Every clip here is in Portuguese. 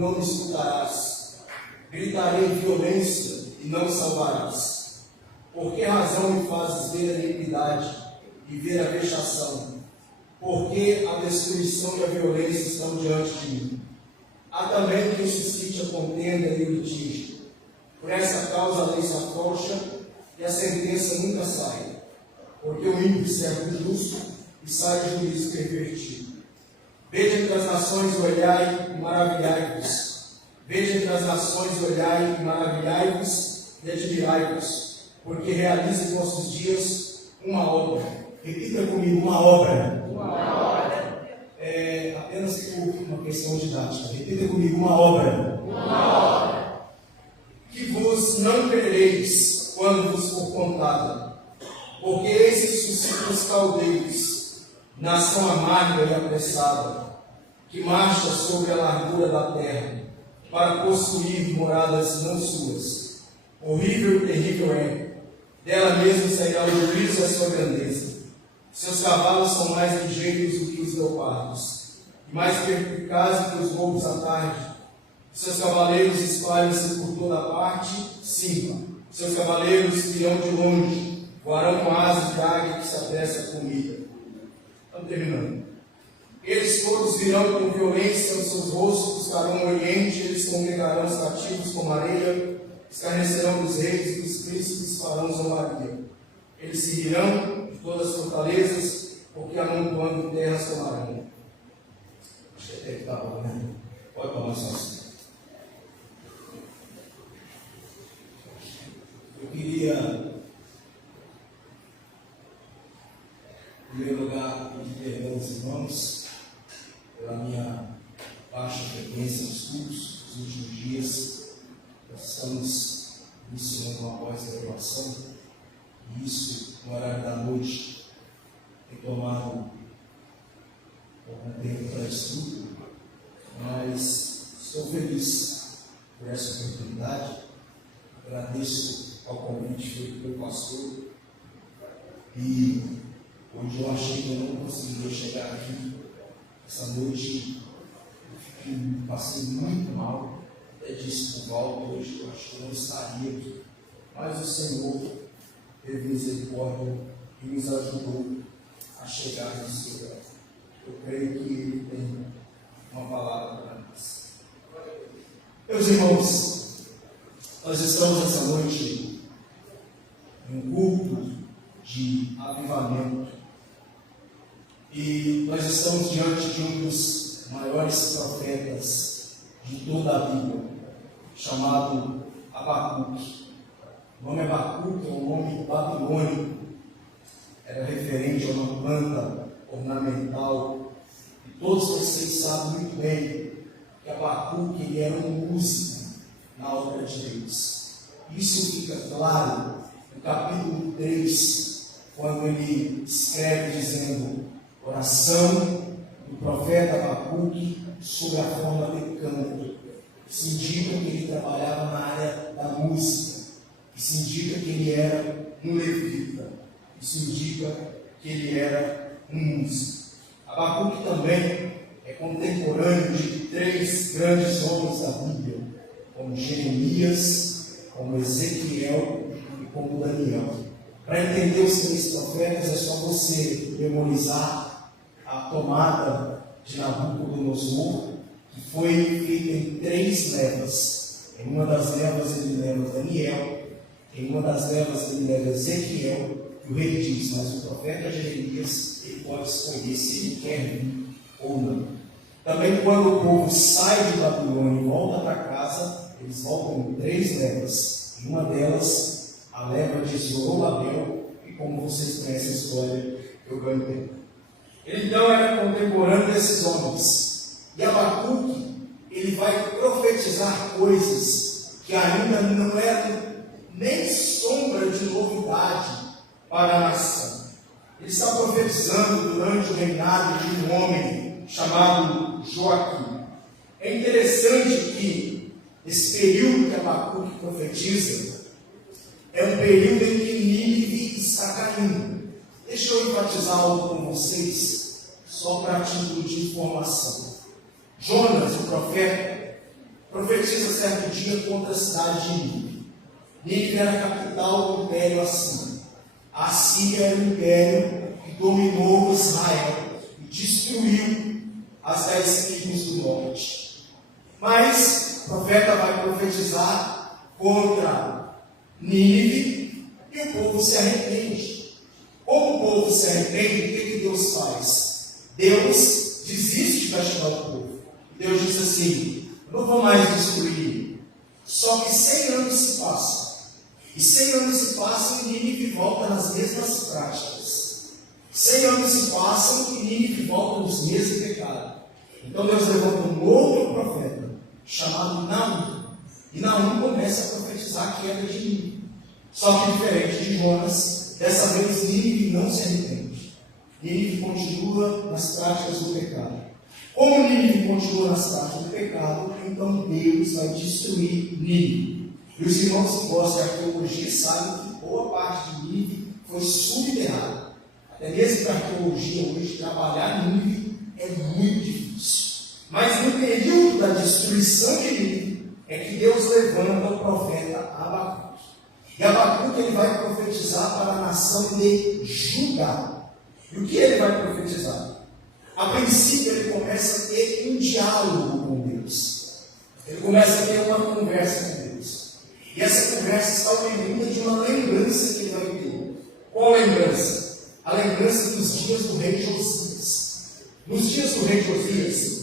não me escutarás. Gritarei violência e não salvarás. Por que razão me fazes ver a iniquidade e ver a vexação? Porque a destruição e a violência estão diante de mim. Há também quem suscite a contenda e o litígio. Por essa causa a lei se afrouxa e a sentença nunca sai. Porque o ímpio serve o justo e sai de juízo pervertido. Veja entre as nações e olhai e maravilhai-vos. Veja entre as nações e olhai e maravilhai-vos e admirai-vos. Porque realiza em vossos dias uma obra. Repita comigo, uma obra. Uma obra. Apenas por uma questão didática. Repita comigo, uma obra. Uma obra. Que vos não crereis quando vos for contada. Porque esses suscitam os caldeiros, nação amarga e apressada, que marcha sobre a largura da terra, para possuir moradas não suas. Horrível e terrível é, dela mesmo sairá o juízo e a sua grandeza. Seus cavalos são mais ligeiros do que os leopardos, e mais perspicazes que os lobos à tarde. Seus cavaleiros espalham-se por toda parte, sim. Seus cavaleiros virão de longe, voarão com asas de águia que se apressa a comida. Estamos terminando. Eles todos virão com violência nos seus rostos, buscarão o oriente, eles congregarão os cativos como areia, escarnecerão dos reis e dos príncipes, farão zombaria. Eles se rirão de todas as fortalezas, porque amontoando terras tomarão. Acho que até que está bom, né? Pode tomar só assim. Eu queria, em primeiro lugar, pedir perdão aos irmãos pela minha baixa frequência nos cultos. Nos últimos dias, nós estamos iniciando uma pós-graduação e isso, no horário da noite, tem tomado algum tempo para estudo, mas estou feliz por essa oportunidade. Agradeço ao convite feito pelo pastor e hoje eu achei que eu não conseguiria chegar aqui. Essa noite eu passei muito mal, até disse para o Valdo hoje, eu acho que eu não estaria aqui, mas o Senhor teve misericórdia e nos ajudou a chegar nesse lugar. Eu creio que Ele tem uma palavra para nós. Meus irmãos, nós estamos essa noite em um culto de avivamento e nós estamos diante de um dos maiores profetas de toda a Bíblia, chamado Abacuque. O nome Abacuque é um nome babilônico, era referente a uma planta ornamental e todos vocês sabem muito bem que Abacuque ele era um músico na obra de Deus. Isso fica claro no capítulo 3, quando ele escreve dizendo: oração do profeta Abacuque sobre a forma de canto. Isso indica que ele trabalhava na área da música. Isso indica que ele era um levita. Isso indica que ele era um músico. Abacuque também é contemporâneo de 3 grandes homens da Bíblia, como Jeremias, como Ezequiel e como Daniel. Para entender os 3 profetas é só você memorizar a tomada de Nabucodonosor, que foi feita em 3 levas. Em uma das levas ele leva Daniel, em uma das levas ele leva Ezequiel, e o rei diz: mas o profeta Jeremias, ele pode escolher se ele quer vir ou não. Também quando o povo sai de Babilônia e volta para casa, eles voltam em 3 levas. Em uma delas, a leva de Zorobabel, e como vocês conhecem a história, eu ganho tempo. Ele então era contemporâneo desses homens. E Abacuque, ele vai profetizar coisas que ainda não eram nem sombra de novidade para a nação. Ele está profetizando durante o reinado de um homem chamado Joaquim. É interessante que esse período que Abacuque profetiza é um período em que Nínive está caindo. Deixa eu enfatizar algo com vocês, só para título de informação. Jonas, o profeta, certo dia contra a cidade de Nínive. Nínive era a capital do império assírio. A Assíria era o império que dominou Israel e destruiu as 10 tribos do norte. Mas o profeta vai profetizar contra Nínive e o povo se arrepende. Como o povo se arrepende, o que Deus faz? Deus desiste de castigar o povo. Deus diz assim: não vou mais destruir. Só que 100 anos se passam. E 100 anos se passam e Nínive volta nas mesmas práticas. 100 anos se passam e Nínive volta nos mesmos pecados. Então Deus levanta um outro profeta, chamado Naum. E Naum começa a profetizar a queda de Nínive. Só que diferente de Jonas, dessa vez Nínive não se arrepende. Nínive continua nas práticas do pecado. Como Nínive continua nas práticas do pecado, então Deus vai destruir Nínive. E os irmãos que gostam de arqueologia sabem que boa parte de Nínive foi subterrada. Até mesmo para a arqueologia hoje, trabalhar Nínive é muito difícil. Mas no período da destruição de Nínive, é que Deus levanta o profeta Abacuque. E Abacuque ele vai profetizar para a nação de Judá. E o que ele vai profetizar? A princípio ele começa a ter um diálogo com Deus. Ele começa a ter uma conversa com Deus. E essa conversa está oriunda de uma lembrança que ele vai ter. Qual lembrança? A lembrança dos dias do rei Josias. Nos dias do rei Josias,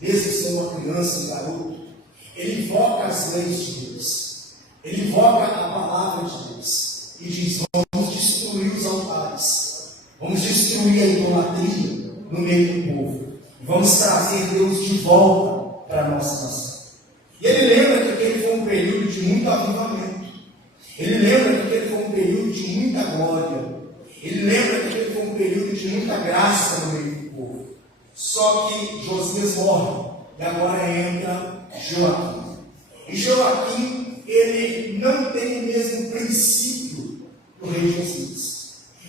desde ser uma criança, um garoto, ele invoca as leis de Deus. Ele invoca a palavra de Deus. E diz: vamos destruir os altares. Vamos destruir a idolatria no meio do povo. Vamos trazer Deus de volta para a nossa nação. E ele lembra que aquele foi um período de muito avivamento. Ele lembra que aquele foi um período de muita glória. Ele lembra que aquele foi um período de muita graça no meio do povo. Só que Josias morre. E agora entra Joaquim. E Joaquim, ele não tem o mesmo princípio do rei Josias.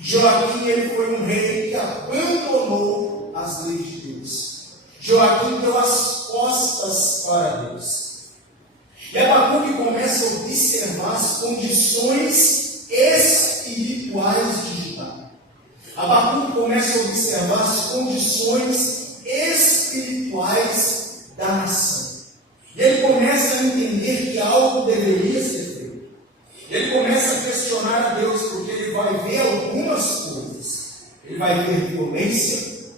Joaquim, ele foi um rei que abandonou as leis de Deus. Joaquim deu as costas para Deus. E Abacuque começa a observar as condições espirituais de Judá. Abacuque começa a observar as condições espirituais da nação. E ele começa a entender que algo deveria ser feito. Ele começa a questionar a Deus, porque ele vai ver algumas coisas. Ele vai ver violência,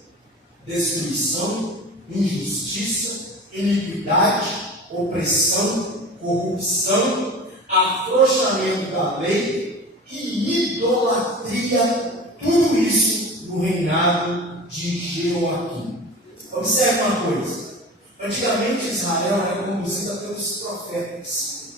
destruição, injustiça, iniquidade, opressão, corrupção, afrouxamento da lei e idolatria, tudo isso no reinado de Joaquim. Observe uma coisa: antigamente Israel era conduzida pelos profetas,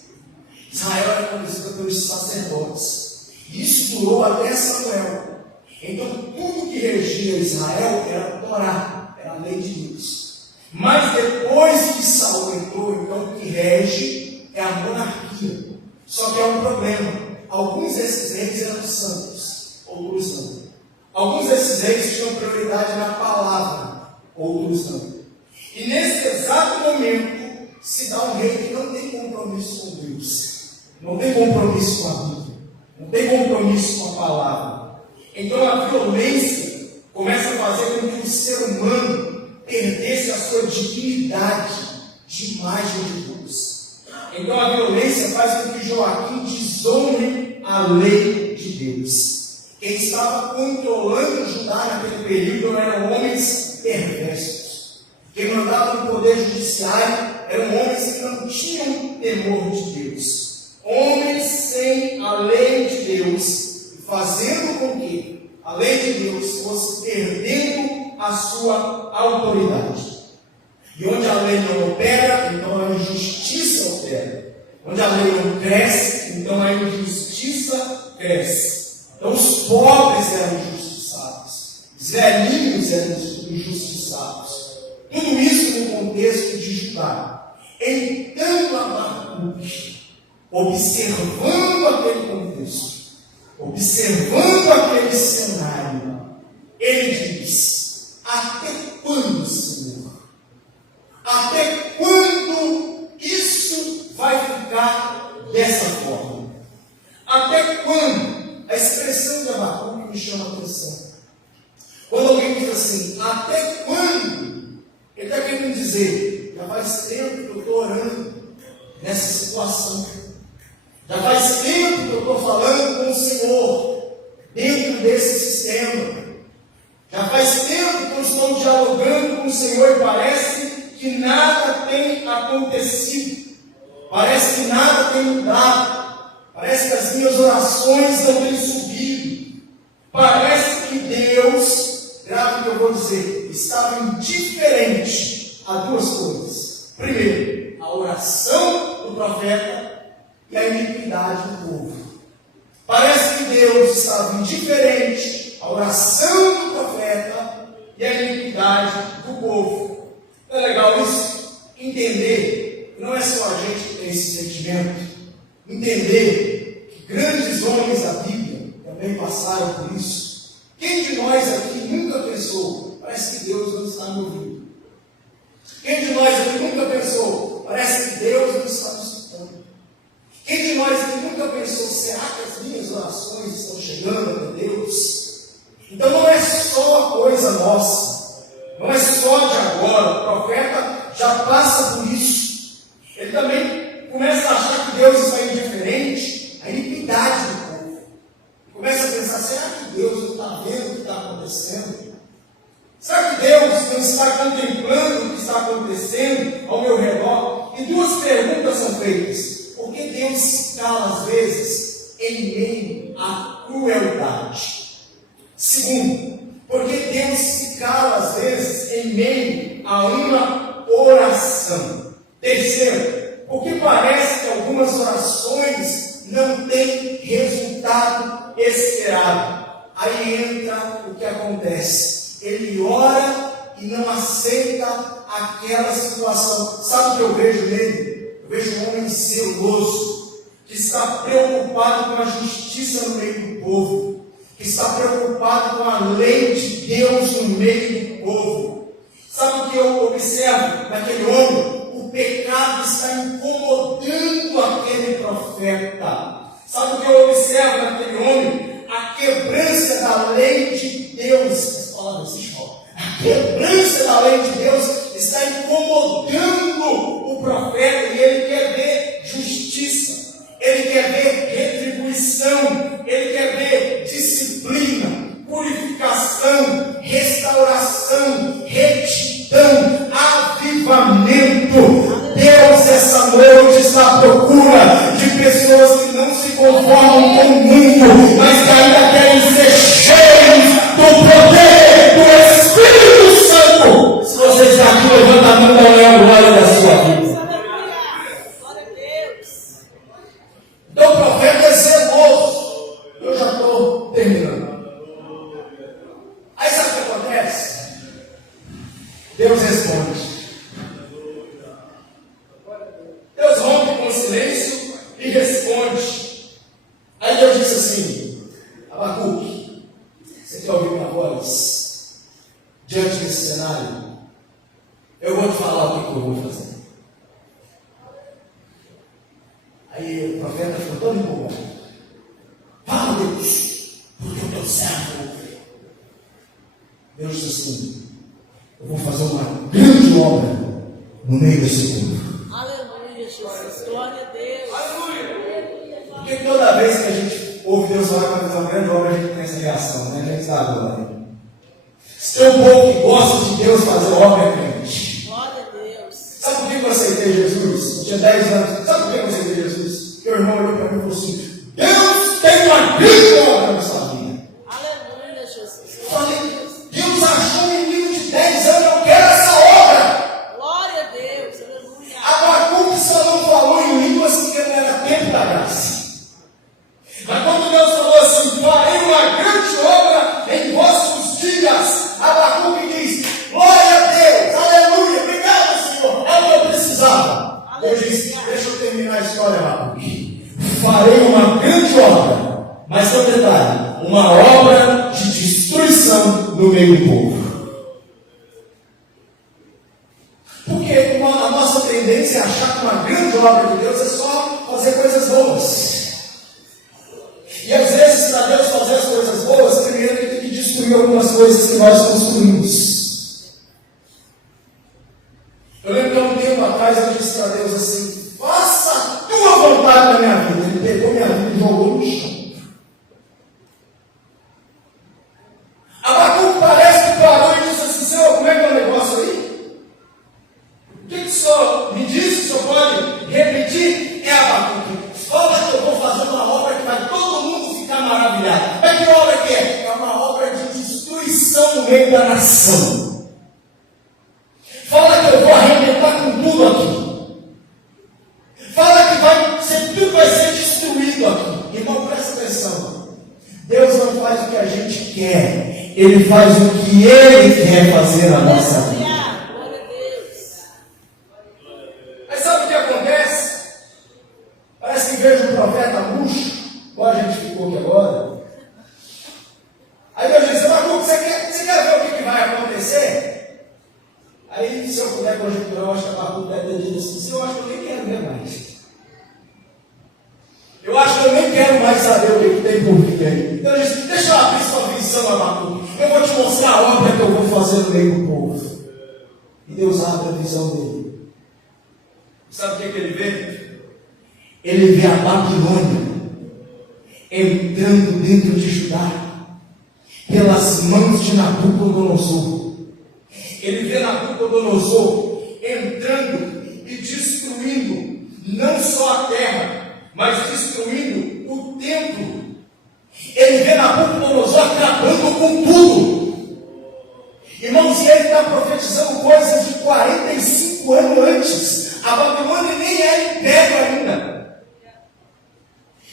Israel era conduzida pelos sacerdotes, e isso durou até Samuel. Então tudo que regia Israel era a Torá, era a lei de Deus. Mas depois que Saul entrou, então o que rege é a monarquia. Só que há um problema: alguns desses reis eram santos, outros não. Alguns desses reis tinham prioridade na palavra, outros não. E nesse exato momento se dá um rei que não tem compromisso com Deus, não tem compromisso com a Bíblia, não tem compromisso com a palavra. Então a violência começa a fazer com que o ser humano perdesse a sua dignidade de imagem de Deus. Então a violência faz com que Joaquim desonre a lei de Deus. Quem estava controlando Judá naquele período eram homens perversos. Quem mandava no poder judiciário eram homens que não tinham temor de Deus. Homens sem a lei de Deus, fazendo com que a lei de Deus fosse perdendo a sua autoridade. E onde a lei não opera, então a injustiça opera. Onde a lei não cresce, então a injustiça cresce. Então os pobres eram injustiçados, os velhinhos eram injustiçados. Tudo isso no contexto de Judá. Então Abacuque, observando aquele contexto, observando aquele cenário, ele diz: até quando, Senhor? Até quando dizer, já faz tempo que eu estou orando nessa situação. Já faz tempo que eu estou falando com o Senhor dentro desse sistema. Já faz tempo que eu estou dialogando com o Senhor e parece que nada tem acontecido. Parece que nada tem mudado. Parece que as minhas orações não têm subido. Parece que Deus, grave o que eu vou dizer, estava indiferente a duas coisas. Primeiro, a oração do profeta e a iniquidade do povo. Parece que Deus estava indiferente à oração do profeta e à iniquidade do povo. Não é legal isso? Entender que não é só a gente que tem esse sentimento. Entender que grandes homens da Bíblia também passaram por isso. Quem de nós aqui nunca pensou, parece que Deus não está me ouvindo? Quem de nós aqui nunca pensou, parece que Deus não está me escutando? Quem de nós aqui nunca pensou, será que as minhas orações estão chegando até Deus? Então não é só a coisa nossa, não é só de agora. O profeta já passa por isso. Ele também começa a achar que Deus está indiferente à iniquidade do povo. Começa a pensar, será que Deus não está vendo o que está acontecendo? Será que Deus não está contemplando o que está acontecendo ao meu redor? E duas perguntas são feitas. Por que Deus se cala às vezes em meio à crueldade? Segundo, por que Deus se cala às vezes em meio a uma oração? Terceiro, porque parece que algumas orações não têm resultado esperado. Aí entra o que acontece. Ele ora e não aceita aquela situação. Sabe o que eu vejo nele? Eu vejo um homem zeloso, que está preocupado com a justiça no meio do povo, que está preocupado com a lei de Deus no meio do povo. Sabe o que eu observo naquele homem? O pecado está incomodando aquele profeta. Sabe o que eu observo naquele homem? A quebrança da lei de Deus. A quebrança da lei de Deus está incomodando o profeta e ele quer ver justiça, ele quer ver retribuição, ele quer ver disciplina, purificação, restauração, retidão, avivamento. Deus essa noite está à procura de pessoas que não se conformam com o mundo, mas que ainda querem ser cheios do poder do Espírito Santo. Se você está aqui, levanta a mão e olha a glória da sua vida. Então o profeta é zeloso. Eu já estou terminando. Aí sabe o que acontece? Deus responde. Deus rompe com o silêncio e responde. Aí Deus disse assim: Abacuque, você quer ouvir minha voz? Diante desse cenário, eu vou te falar o que eu vou fazer. Aí o profeta ficou todo empolgado. Fala, Deus, porque o teu servo ouve. Deus disse assim: eu vou fazer uma grande obra no meio desse povo. Aleluia, Jesus. Glória a Deus. Aleluia. Porque toda vez que a gente ouve Deus falar para fazer uma grande obra, a gente tem essa reação, né? A gente sabe, glória. Se tem um povo que gosta de Deus fazer obra, é crente. Glória a Deus. Sabe por que eu aceitei Jesus? Eu tinha 10 anos. Sabe por que eu aceitei Jesus? Porque o irmão olhou para mim e falou assim: Deus tem uma grande obra na sua vida. Aleluia, Jesus. Eu falei: Deus achou um menino de 10 anos, eu quero essa obra. Glória a Deus. Aleluia. Abacuque só não falou em línguas porque não era tempo da graça. Mas quando Deus falou assim: farei uma grande obra em vossos dias, Abacuque diz: glória a Deus, aleluia, obrigado, Senhor, é o que eu precisava. Deus disse: deixa eu terminar a história, Abacuque. Farei uma grande obra, mas tem um detalhe: uma obra de destruição no meio do povo. Porque a nossa tendência é achar que uma grande obra de Deus é só fazer coisas boas. E às vezes, para Deus fazer as coisas boas, primeiro Ele tem que destruir algumas coisas que nós construímos. Eu lembro que há um tempo atrás eu disse para Deus assim: faça a tua vontade na minha vida. Ele pegou minha vida e jogou no chão. Abacuque parece que parou e disse assim: Senhor, como é que é o negócio aí? O que o Senhor me disse? O Senhor pode repetir? É, Abacuque, fala que eu vou fazer uma obra que vai todo mundo ficar maravilhado. Mas que obra que é? É uma obra de destruição no meio da nação. Fala que eu vou arrebentar com tudo aqui. Fala que tudo vai ser destruído aqui. Irmão, presta atenção. Deus não faz o que a gente quer. Ele faz o que Ele quer fazer na nossa vida. Glória a Deus. Mas sabe o que acontece? Parece que vejo um profeta murcho, igual a gente ficou aqui agora. Aí Deus diz: Abacuque, você quer ver o que vai acontecer? Aí, se eu puder conjecturar, eu acho que Abacuque deve ter dito assim: eu acho que eu nem quero ver mais. Eu acho que eu nem quero mais saber o que tem por vir aí. Então ele diz: deixa eu abrir sua visão, Abacuque. Eu vou te mostrar a obra que eu vou fazer no meio do povo. E Deus abre a visão dele. Sabe o que ele vê? Ele vê a Babilônia entrando dentro de Judá pelas mãos de Nabucodonosor. Ele vê Nabucodonosor entrando e destruindo não só a terra, mas destruindo o templo. Ele vê Nabucodonosor acabando com tudo. Irmãos, e ele está profetizando coisas de 45 anos antes. A Babilônia nem era império ainda.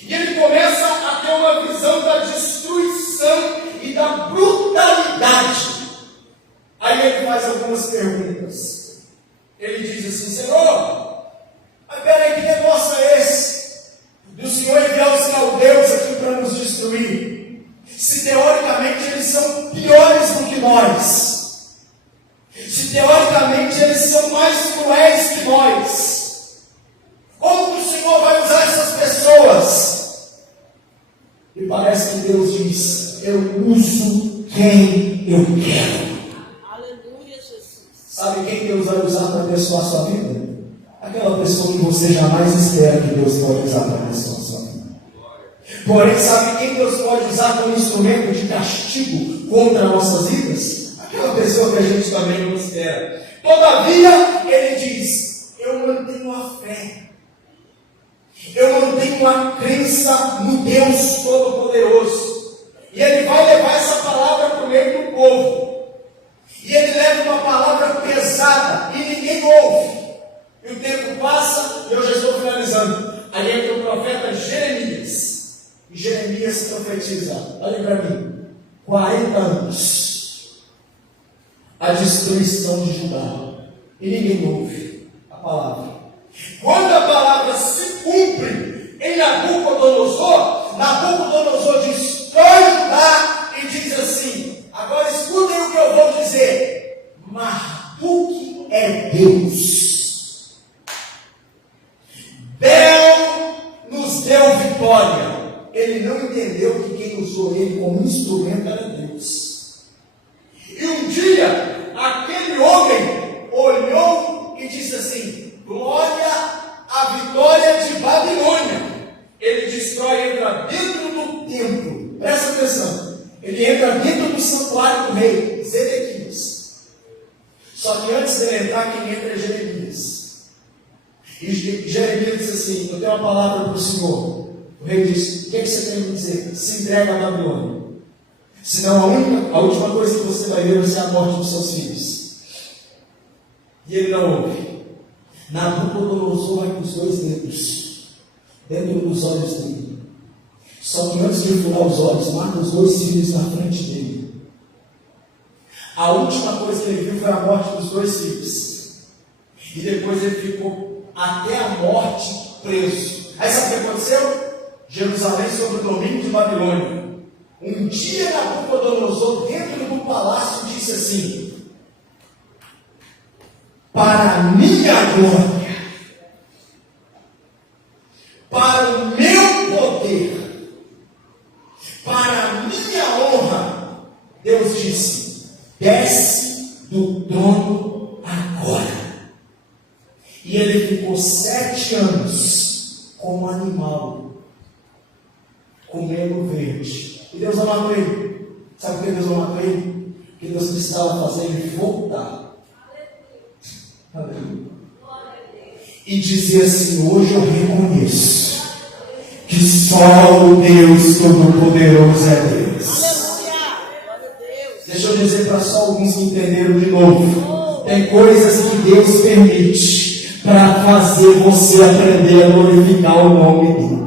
E ele começa a ter uma visão da destruição e da brutalidade. Aí ele faz algumas perguntas. Ele diz assim: Senhor, mas peraí, que negócio é esse? Do Senhor enviar os caldeus aqui para nos destruir, se teoricamente eles são piores do que nós, se teoricamente eles são mais cruéis que nós, como que o Senhor vai usar essas pessoas? E parece que Deus diz: eu uso quem eu quero. Aleluia, Jesus. Sabe quem Deus vai usar para abençoar a sua vida? Aquela pessoa que você jamais espera que Deus pode usar para abençoar a sua vida. Porém, sabe quem Deus pode usar como instrumento de castigo contra nossas vidas? Aquela pessoa que a gente também não espera. Todavia, ele diz: eu mantenho a fé. Eu mantenho a crença no Deus Todo-Poderoso. E ele vai levar essa palavra para o meio do povo. E ele leva uma palavra pesada e ninguém ouve. E o tempo passa e eu já estou finalizando. Aí entra o profeta Jeremias. E Jeremias profetiza: olha para mim, 40 anos. A destruição de Judá. E ninguém ouve a palavra. Quando a palavra se cumpre em Nabucodonosor, Nabucodonosor destrói Judá e diz assim: agora escutem o que eu vou dizer. Marduk é Deus. Bel nos deu vitória. Ele não entendeu que quem usou ele como instrumento era Deus. E um dia, aquele homem olhou e disse assim: glória à vitória de Babilônia. Ele destrói, entra dentro do templo. Presta atenção. Ele entra dentro do santuário do rei Zedequias. Só que antes de ele entrar, quem entra é Jeremias. E Jeremias disse assim: eu tenho uma palavra para o Senhor. O rei disse: o que você tem que dizer? Se entrega a Babilônia. Senão a última coisa que você vai ver vai ser a morte dos seus filhos. E ele não ouve. Nabucodonosor vai com os 2 dedos dentro dos olhos dele. Só que antes de furar os olhos, mata os 2 filhos na frente dele. A última coisa que ele viu foi a morte dos 2 filhos. E depois ele ficou até a morte preso. Aí sabe o que aconteceu? Jerusalém sob o domínio de Babilônia. Um dia Nabucodonosor, dentro do palácio, disse assim: para a minha glória, para o meu poder, para a minha honra, Deus disse: desce do trono agora. E ele ficou 7 anos como animal, comendo verde. E Deus não matou ele. Sabe por que Deus não matou ele? Porque Deus precisava fazer ele voltar. Aleluia. E dizer assim: hoje eu reconheço que só o Deus Todo-Poderoso é Deus. Deixa eu dizer para só alguns que entenderam de novo. Tem coisas que Deus permite para fazer você aprender a glorificar o nome dele.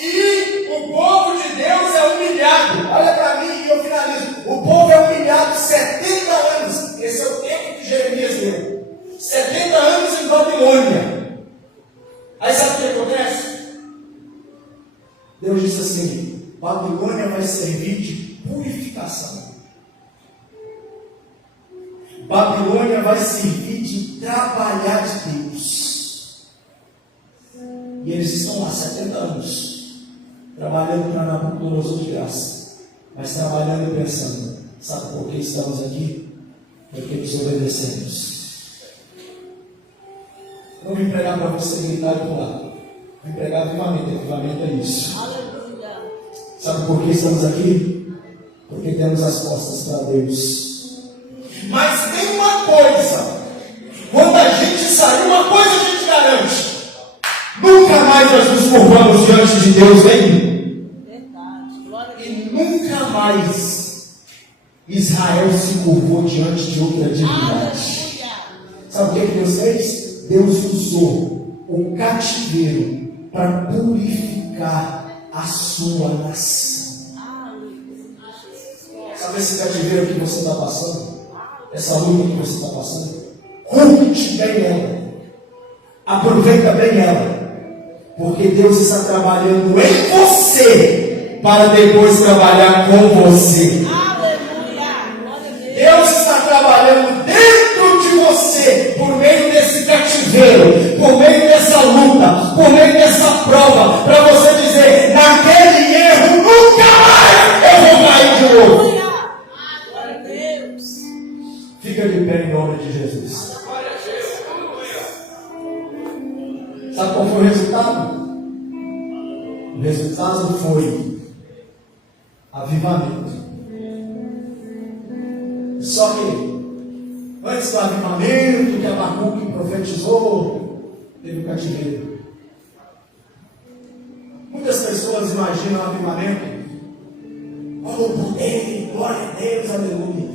E o povo de Deus é humilhado. Olha para mim e eu finalizo. O povo é humilhado 70 anos. Esse é o tempo que Jeremias deu. 70 anos em Babilônia. Aí sabe o que acontece? Deus disse assim: Babilônia vai servir de purificação. Babilônia vai servir de trabalhar de Deus. E eles estão lá 70 anos, trabalhando para Nabucodonosor de graça, mas trabalhando e pensando: sabe por que estamos aqui? Porque nos obedecemos. Não vim pregar para você gritar e pular. Vim pregar avivamento. Avivamento é isso. Aleluia. Sabe por que estamos aqui? Porque temos as costas para Deus. Mas tem uma coisa: quando a gente sair, uma coisa a gente garante: nunca mais nós nos curvamos diante de Deus, hein? Verdade. Glória a Deus. E nunca mais Israel se curvou diante de outra divindade. Aleluia. Sabe o que Deus fez? Deus usou o cativeiro para purificar a sua nação. Sabe esse cativeiro que você está passando? Essa luta que você está passando? Curte bem ela. Aproveita bem ela. Porque Deus está trabalhando em você para depois trabalhar com você. Deus está trabalhando dentro de você por meio desse cativeiro, por meio dessa luta, por meio dessa prova, para você dizer: naquele erro nunca mais eu vou cair de novo. Glória a Deus. Fica de pé em nome de Jesus. Sabe qual foi o resultado? O resultado foi avivamento. Só que antes do avivamento que Abacuque profetizou, teve o cativeiro. Muitas pessoas imaginam o avivamento: oh, poder, glória a Deus, aleluia.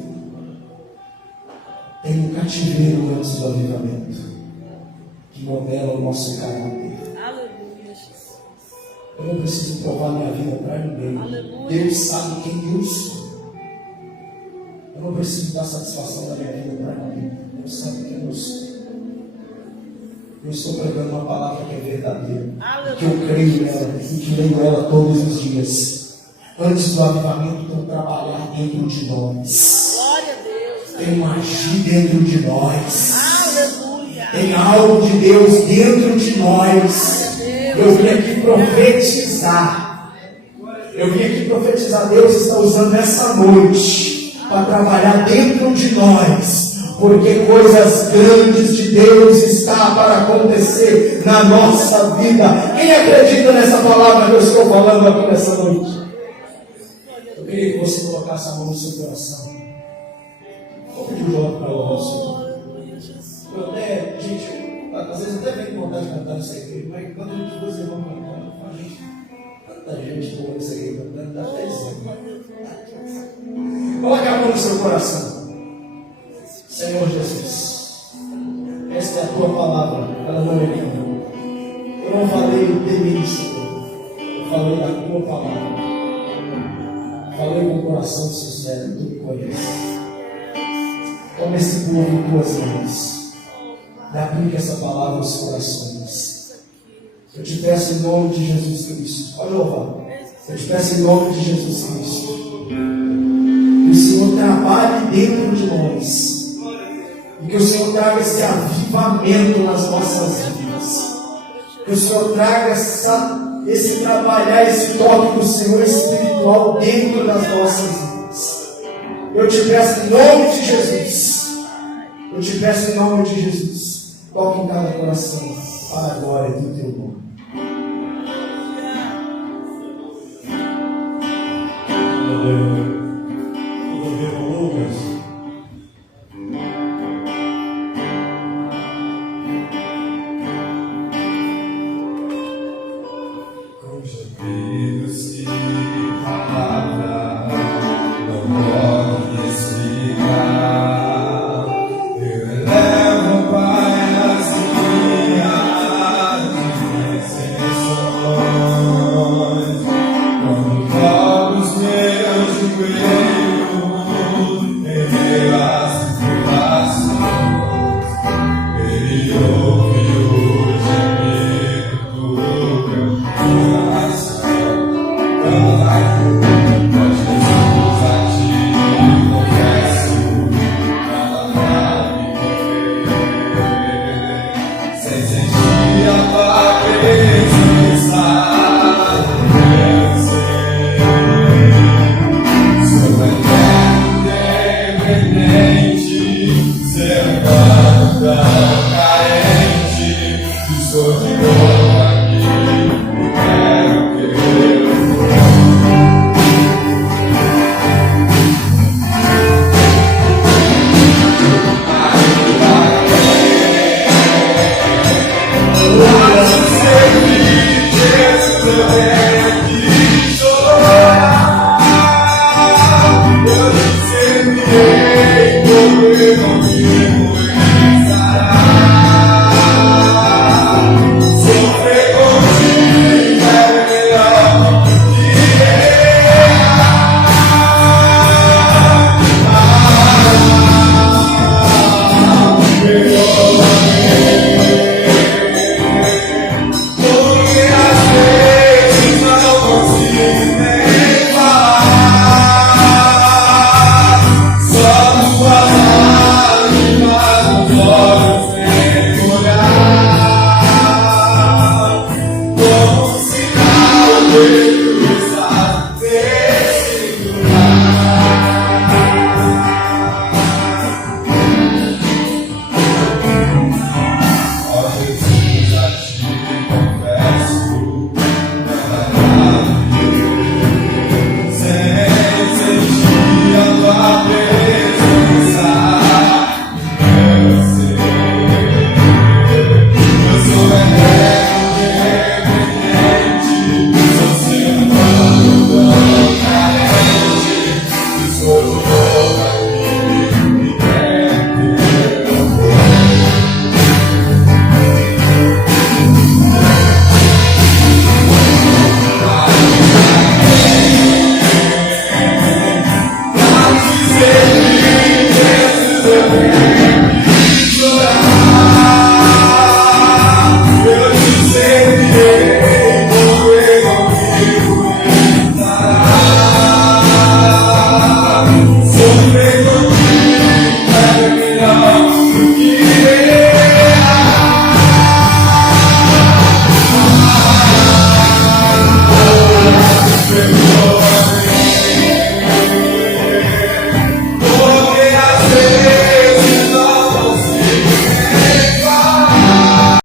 Tem um cativeiro antes do avivamento que modela o nosso caráter. Aleluia, Jesus. Eu não preciso provar minha vida para ninguém. Aleluia. Deus sabe quem eu sou. Eu não preciso dar satisfação da minha vida para ninguém. Deus sabe quem eu sou. Eu estou pregando uma palavra que é verdadeira, que eu creio nela e que leio ela todos os dias. Antes do avivamento tem um trabalhar dentro de nós. Glória a Deus. Tem um agir dentro de nós. Aleluia. Tem algo de Deus dentro de nós. Eu vim aqui profetizar. Eu vim aqui profetizar. Deus está usando essa noite para trabalhar dentro de nós, porque coisas grandes de Deus está para acontecer na nossa vida. Quem acredita nessa palavra que eu estou falando aqui nessa noite? Eu queria que você colocasse a mão no seu coração. Vou pedir um voto para o Senhor. Eu até, gente, às vezes até tenho vontade de cantar isso aqui, mas quando a gente vê os irmãos cantando, eu falo: gente, tanta gente boa isso aqui cantando, dá até exemplo. Coloque a mão no seu coração. Senhor Jesus, esta é a tua palavra, ela não é minha. Eu não falei de mim, Senhor, eu falei da tua palavra. Falei com o coração sincero, tu me conheces. Toma esse povo em tuas mãos e aplica essa palavra aos corações. Eu te peço em nome de Jesus Cristo. Pode louvar. Eu te peço em nome de Jesus Cristo que o Senhor trabalhe dentro de nós e que o Senhor traga esse avivamento nas nossas vidas. Que o Senhor traga esse trabalhar, esse toque do Senhor espiritual dentro das nossas vidas. Eu te peço em nome de Jesus Eu te peço em nome de Jesus, toque em cada coração, para a glória do teu nome.